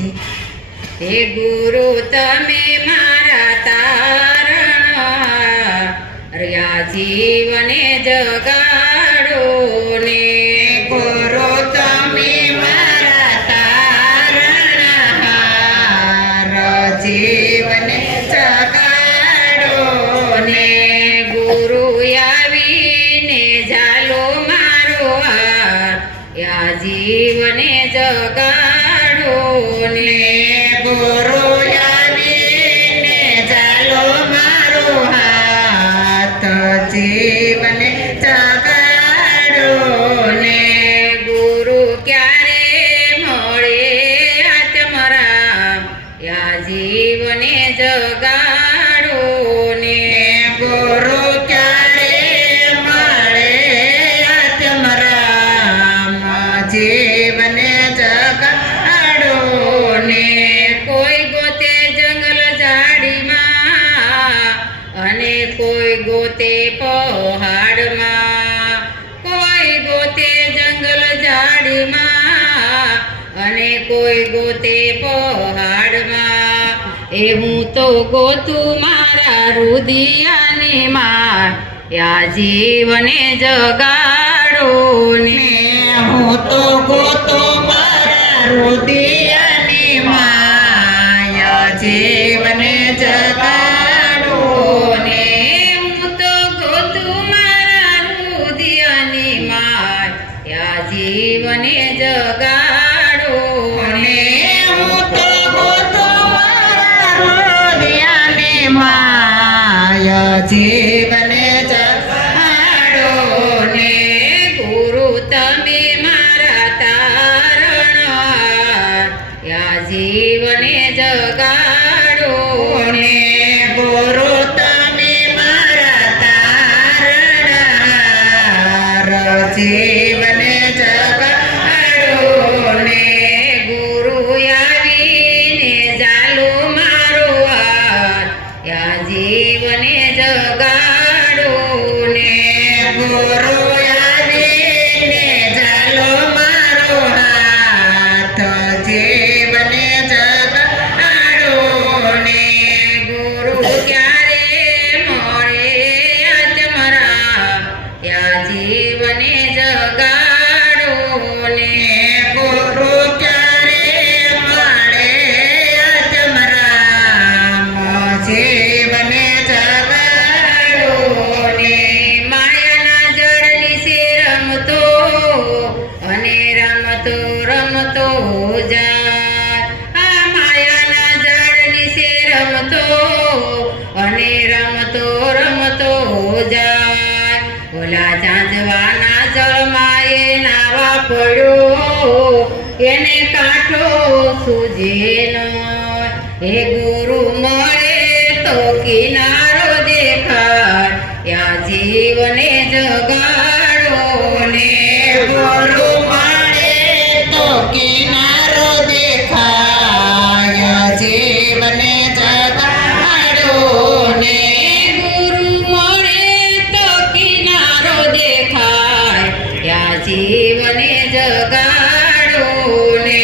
છે. હે ગુરુ તમે મારા તારણહાર, રહ્યા જીવને જગાડો ને. ગુરુ તમે મારા તારણહાર, જીવને જગાડો ને. ગુરુ આવીને ઝાલો મારો હાર, યા જીવને જગાડો ને. ગુરુ આવીને ઝાલો મારો હાથ, જીવને જગાડો ને. ગુરુ ક્યારે મળે આત્મરામ, યા જીવને જગાડો ને. ગુરુ ક્યારે મળે આત્મરામ, જીવને જગાડો ને. કોઈ ગોતે જંગલ ઝાડીમાં, અને કોઈ ગોતે પહાડમાં. કોઈ ગોતે જંગલ ઝાડીમાં, અને કોઈ ગોતે પહાડમાં. એ હું તો ગોતું મારા રુદિયાની માર, યા જીવને જગાડો ને. હું તો ગોતો મારા રુદિયાની માયા, જીવને જગાડો ને. હું તો ગોતું મારા રુદિયાની માર, યા જીવને જગાડો ને. હું તો ગોતો મારા રુદિયાની માયા, જીવને જગાડો ને. ગુરુ તમે મારા તારણહાર, યા જીવને જગાડો ને. ગુરુ તમે મારા તારણહાર, જીવને જગાડો ને. ગુરુ આવીને ઝાલો મારો હાર, યા જીવને જગાડો ને. ગુરુ આવીને ઝાલો મારો હાથ, જીવને જગાડો ને. ગુરુ ક્યારે મળે આત્મરામ, યા જીવને જગાડો ને. ગુરુ ક્યારે મળે આત્મરામ, જીવને જગાડો ને. માયાના જળ નીચે રમતો, અને રમતો રમતો જાય. આ માયાના જળ નીચે રમતો, અને રમતો રમતો જાય. ઓલા ઝાંઝવાના જળમાં એ નાવા પડ્યો, એને કાંઠો સૂજે નહીં. હે ગુરુ મળે તો કિનારો દેખાય, યા જીવને જગાડો ને. ગુરુ મળે તો કિનારો દેખાય, જીવને જગાડો ને. ગુરુ મળે તો કિનારો દેખાય, યા જીવને જગાડો ને.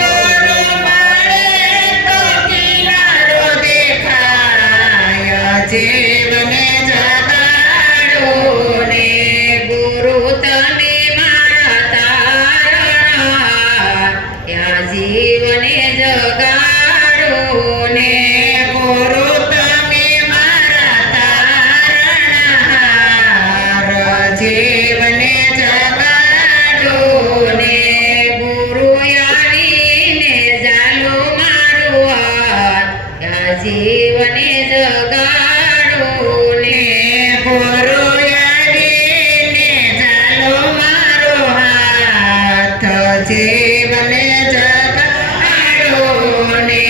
ગુરુ મળે તો કિનારો દેખાય, જીવને જગાડો ને. ગુરુ તમે મારા તારણહાર, યા જીવને જગાડો ને. ગુરુ તમે મારા તારણહાર, જીવને જગાડો ને. ગુરુ આવીને ઝાલો મારો હાર, યા જીવને જગાડો ને. ગુરુ આવીને ઝાલો મારો હાથ, જીવને જગાડો ને.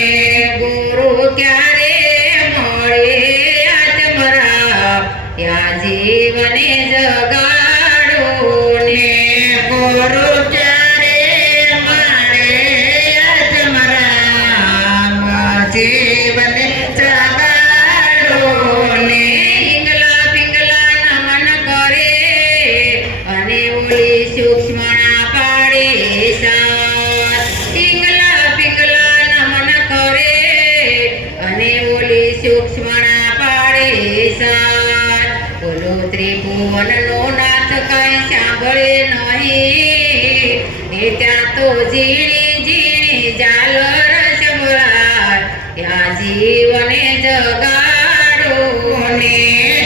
ગુરુ ક્યારે મળે આત્મરામ, યા જીવને જગાડો ને. ગુરુ ક્યારે મળે આત્મરામ, જીવને જગાડો ને. પિંગલા પિંગલા નમન કરે, અને ઓલી સૂક્ષ્મણા પાડે સાર. પિંગલા પિંગલા મનનો નાથ કાંઈ સાંભળે નહીં એ ત્યાં તો ઝીણી ઝીણી ઝાલર સંભળાય ત્યાં જીવને જગાડો ને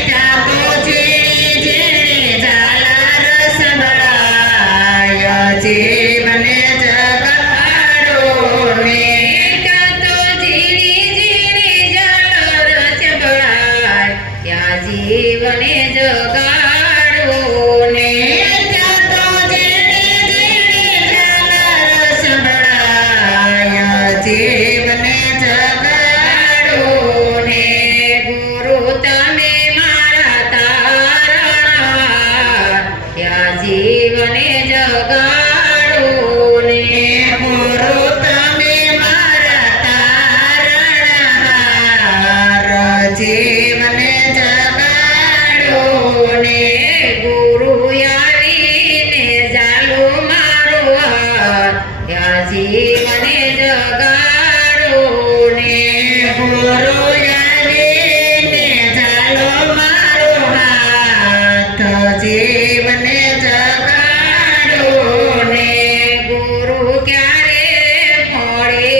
ત્યાં તો ઝીણી ઝીણી ઝાલર સંભળાય જીવને જગાડો ને ત્યાં તો ઝીણી ઝીણી ઝાલર સંભળાય ત્યાં જીવને જગાડો ને ત્યાં તો ઝીણી ઝીણી ઝાલર સંભળાય જીવને જગાડો ને ગુરુ તમે મારા તારણહાર ત્યાં જીવને જગાડો ને ગુરુ તમે મારા તારણહાર જીવને જગાડો ને ગુરુ આવીને ઝાલો મારો હાથ ત્યાં જીવને જગાડો ને ગુરુ આવીને ઝાલો મારો હાથ જીવને જગાડો ને ગુરુ ક્યારે મળે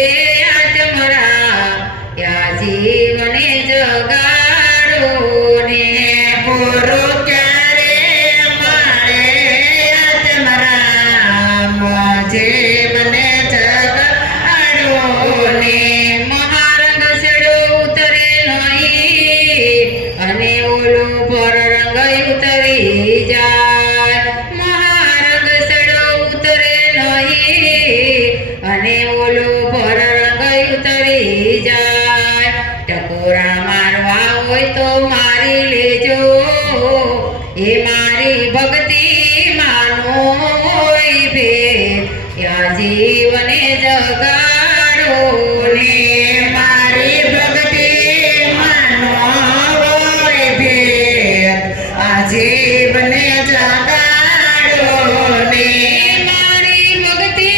આત્મરા ત્યાં જીવને જગાડો ને ગુરુ ક્યારે મળે આત્મરામ જીવને જગાડો ને મહારંગ સડો ઉતરે નહીં અને ઓલો પર રંગ ઉતરી જાય મહારંગ સડો ઉતરે નહીં અને ઓલો પર રંગ ઉતરી જાય ટકોરા મારવા હોય તો મારી લેજો એ મારી ભક્તિ માનો હોય ભેદ ત્યાં જીવને જગાડો ને મારી ભક્તિ માનો હોય ભેદ આ જીવને જગાડો ને મારી ભક્તિ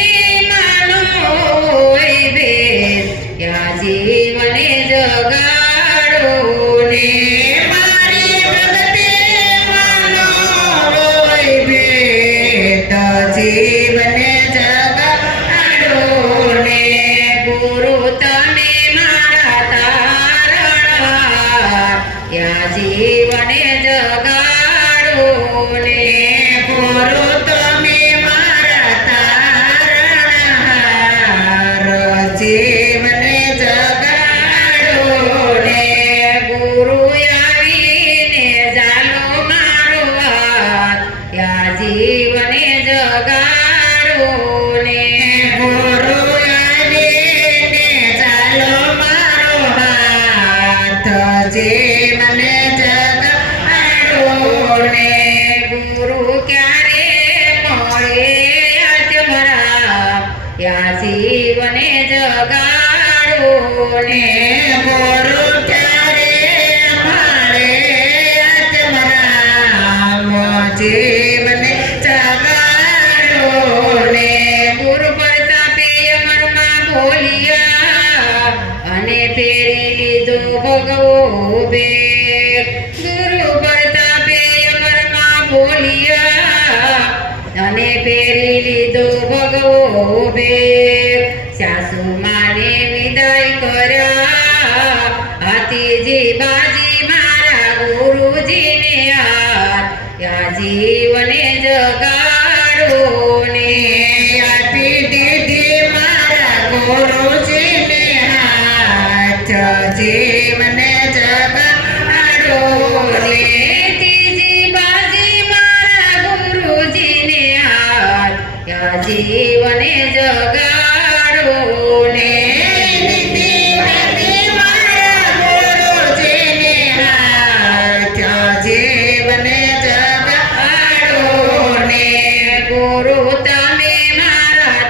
માનો હોય ભેદ ત્યાં જીવને જગાડો ને મારી ભક્તિ માનો હોય ભેદ જીવને જગાડો ને ગુરુ તમે મારા તારણહાર ત્યાં જીવને જગાડો ને ગુરુ તમે મારા તારણહાર જીવને જગાડો ને ગુરુ આવીને ઝાલો મારો હાથ ત્યાં જીવને જગાડો ને ગુરુ આવીને ચાલો મારો હાથ જીવને જગાડો ને ગુરુ ક્યારે મળે આત્મરા ત્યાં જીવને જગાડો ને ગુરુ ક્યારે મળે આત્મરામ જીવને જગાડો ને ગુરુ પ્રતાપે અમરમાં બોલ્યા અને ફેરી લીધો ભગવો ભેગ ગુરુ પ્રતાપે અમરમાં બોલ્યા અને ફેરી લીધો ભગવો ભેગ સાસુ માને વિદાય કર્યા હાથીજી બાજી મારા ગુરુજીને હાથ ત્યાં જીવને જગાડો ને આપી દીધી મારા ગુરુજીને હાથ જીવને જગાડો ને ત્રીજી બાજી મારા ગુરુજીને હાથ ત્યાં જીવને જગાડો ને દીધી મારા ગુરુજીને હાથ જીવને જગાડો ને ગુરુ તમે મારા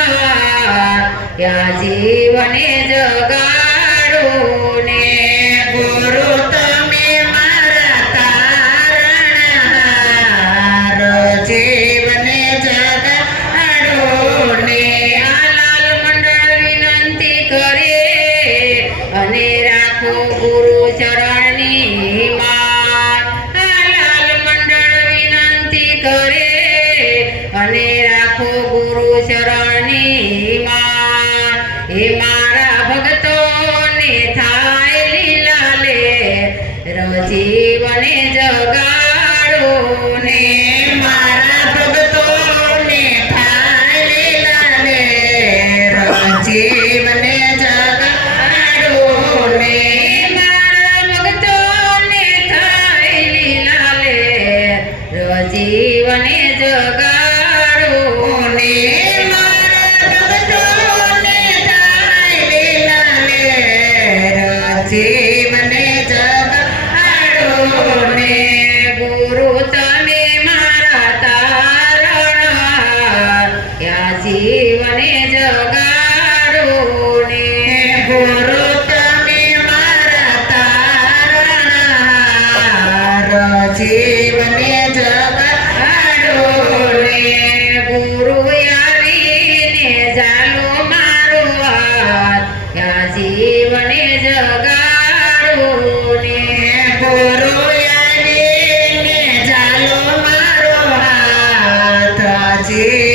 તારણહાર ત્યાં જીવને જગાડો ને ગુરુ તમે મારા તારણહાર જીવને જગાડો ને આ લાલ મંડળ વિનંતી કરે અને રાખો ગુરુ ચરણની માન આ લાલ હે મારા ભક્તોને થાય લીલા લે જીવને જગાડો ને મારા ભક્તોને થાય લીલા લે જીવને જગાડો ને મારા ભક્તોને થાય લીલા લે જીવને જગાડો ને મારા ભક્તોને થાય લીલા લે જીવને જગાડો ને ગુરુ તમે મારા તારણ યા જીવને જગાડો ને ગુરુ તમે મારા તારણહાર જીવને જગાડો ને ગુરુ આવીને જાલો મારો હાથ યા જીવને જગાડો ને ગુરુ આવીને ચાલો મારો હાથ જીવને